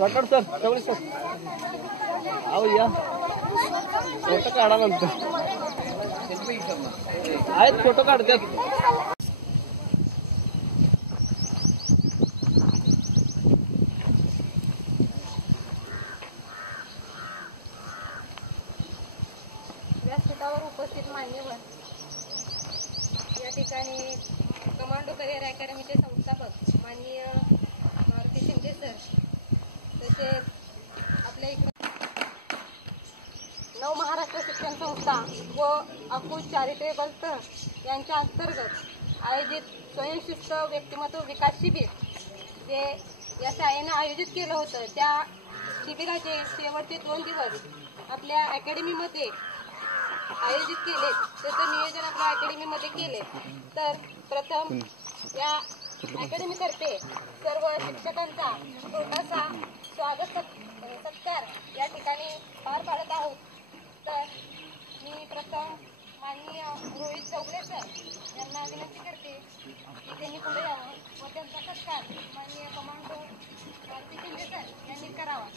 वाटड sir Chougale sir आओ या photo काढा म्हणतो आहेत फोटो काढतात. व्यासपीठावर उपस्थित मान्यवर, या ठिकाणी कमांडो करिअर अकॅडमीचे संस्थापक माननीय मारुती शिंदे सर, तसेच आपल्या इकडे नव महाराष्ट्र शिक्षण संस्था व अकुल चॅरिटेबल ट्रस्ट यांच्या अंतर्गत आयोजित स्वयंशिस्त व्यक्तिमत्व विकास शिबिर जे या शाळेनं आयोजित केलं होतं, त्या शिबिराचे शेवटचे 2 दिवस आपल्या अकॅडमीमध्ये आयोजित केले. त्याचं नियोजन आपल्या अकॅडमीमध्ये केले. तर प्रथम या अकॅडमीतर्फे सर्व शिक्षकांचा छोटासा स्वागत सत्कार या ठिकाणी पार पाडत आहोत. तर मी प्रथम माननीय रोहित चौगले सर यांना विनंती करते की त्यांनी पुढे यावं व त्यांचा सत्कार माननीय कमांडो मारुती शिंदे सर यांनी करावा.